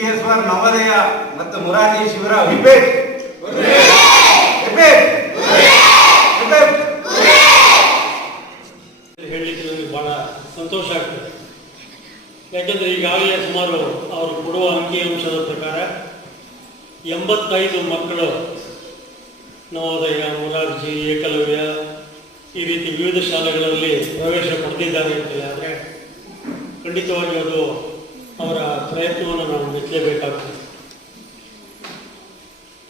ವೆಂಕಟೇಶ್ವರ ನವೋದಯ ಮತ್ತು ಮುರಾರ್ಜಿ ಶಿಬಿರ ರಿಪೀಟ್ ಹೇಳಲಿಕ್ಕೆ ನನಗೆ ಬಹಳ ಸಂತೋಷ ಆಗ್ತದೆ. ಯಾಕೆಂದರೆ ಈಗಾಗಲೇ ಸುಮಾರು ಅವರು ಕೊಡುವ ಅಂಕಿಅಂಶದ ಪ್ರಕಾರ 85 ಮಕ್ಕಳು ನವೋದಯ, ಮುರಾರ್ಜಿ, ಏಕಲವ್ಯ ಈ ರೀತಿ ವಿವಿಧ ಶಾಲೆಗಳಲ್ಲಿ ಪ್ರವೇಶ ಪಡೆದಿದ್ದಾರೆ ಅಂತೇಳಿ. ಆದರೆ ಖಂಡಿತವಾಗಿ ಅದು ಅವರ ಪ್ರಯತ್ನವನ್ನು ನಾವು ಮೆಚ್ಚಲೇಬೇಕಾಗ್ತದೆ.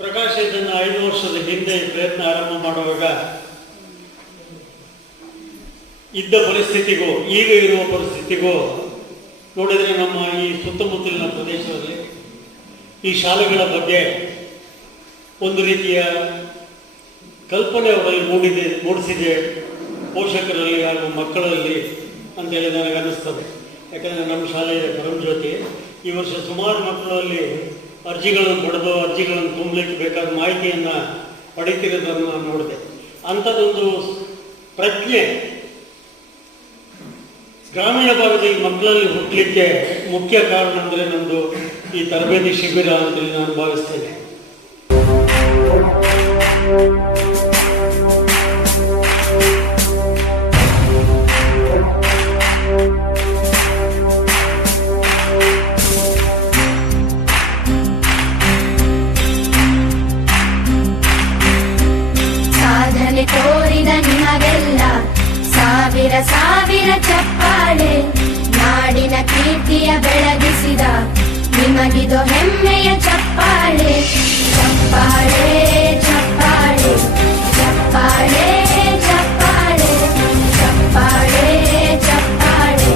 ಪ್ರಕಾಶ್ ಇದನ್ನು 5 ವರ್ಷದ ಹಿಂದೆ ಪ್ರಯತ್ನ ಆರಂಭ ಮಾಡುವಾಗ ಇದ್ದ ಪರಿಸ್ಥಿತಿಗೂ ಈಗ ಇರುವ ಪರಿಸ್ಥಿತಿಗೂ ನೋಡಿದರೆ ನಮ್ಮ ಈ ಸುತ್ತಮುತ್ತಲಿನ ಪ್ರದೇಶದಲ್ಲಿ ಈ ಶಾಲೆಗಳ ಬಗ್ಗೆ ಒಂದು ರೀತಿಯ ಕಲ್ಪನೆ ಅವರಲ್ಲಿ ಮೂಡಿಸಿದೆ ಪೋಷಕರಲ್ಲಿ ಹಾಗೂ ಮಕ್ಕಳಲ್ಲಿ ಅಂತೇಳಿ ನನಗೆ ಅನ್ನಿಸ್ತದೆ. ಯಾಕಂದರೆ ನಮ್ಮ ಶಾಲೆಯ ಪರಂಜ್ಯೋತಿ ಈ ವರ್ಷ ಸುಮಾರು ಮಕ್ಕಳಲ್ಲಿ ಅರ್ಜಿಗಳನ್ನು ಪಡೆದು ಅರ್ಜಿಗಳನ್ನು ತುಂಬಲಿಕ್ಕೆ ಬೇಕಾದ ಮಾಹಿತಿಯನ್ನು ಪಡೀತಿರೋದನ್ನು ನಾನು ನೋಡಿದೆ. ಅಂಥದ್ದೊಂದು ಪ್ರಜ್ಞೆ ಗ್ರಾಮೀಣ ಭಾಗದಲ್ಲಿ ಮಕ್ಕಳಲ್ಲಿ ಹುಟ್ಟಲಿಕ್ಕೆ ಮುಖ್ಯ ಕಾರಣ ಅಂದರೆ ನಮ್ಮದು ಈ ತರಬೇತಿ ಶಿಬಿರ ಅಂತೇಳಿ ನಾನು ಭಾವಿಸ್ತೇನೆ. ಸಾಧನೆ ತೋರಿದ ನಿಮಗೆಲ್ಲ ಸಾವಿರ ಸಾವಿರ ಚಪ್ಪಾಳೆ, ನಾಡಿನ ಕೀರ್ತಿಯ ಬೆಳಗಿಸಿದ ನಿಮಗಿದು ಹೆಮ್ಮೆಯ ಚಪ್ಪಾಳೆ. ಚಪ್ಪಾಳೆ ಚಪ್ಪಾಳೆ ಚಪ್ಪಾಳೆ ಚಪ್ಪಾಳೆ ಚಪ್ಪಾಳೆ ಚಪ್ಪಾಳೆ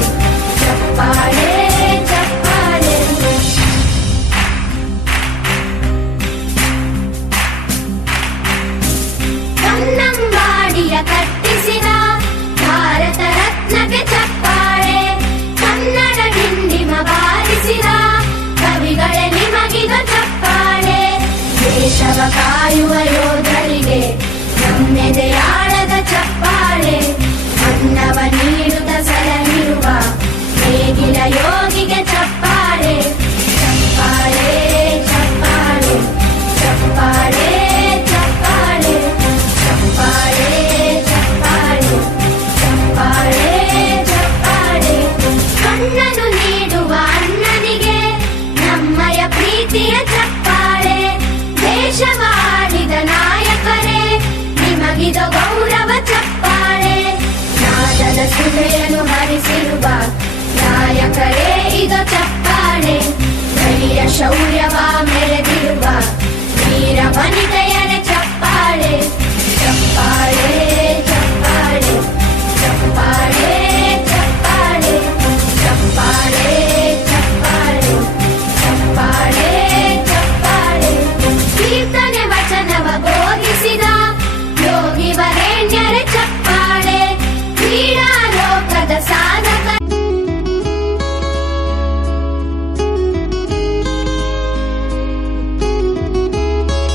ಚಪ್ಪಾಳೆ ಚಪ್ಪಾಳೆ. ಕನ್ನಂಬಾಡಿಯ ಕಟ್ಟಿಸಿದ ಭಾರತ ರತ್ನಕ್ಕೆ ಚಪ್ಪಾಳೆ, ಕನ್ನಡ ಡಿಂಡಿಮ ಬಾರಿಸಿದ ಕವಿಗಳೇ ನಿಮಗಿದು ಚಪ್ಪಾಳೆ. ದೇಶವ ಕಾಯುವ ಯೋಧ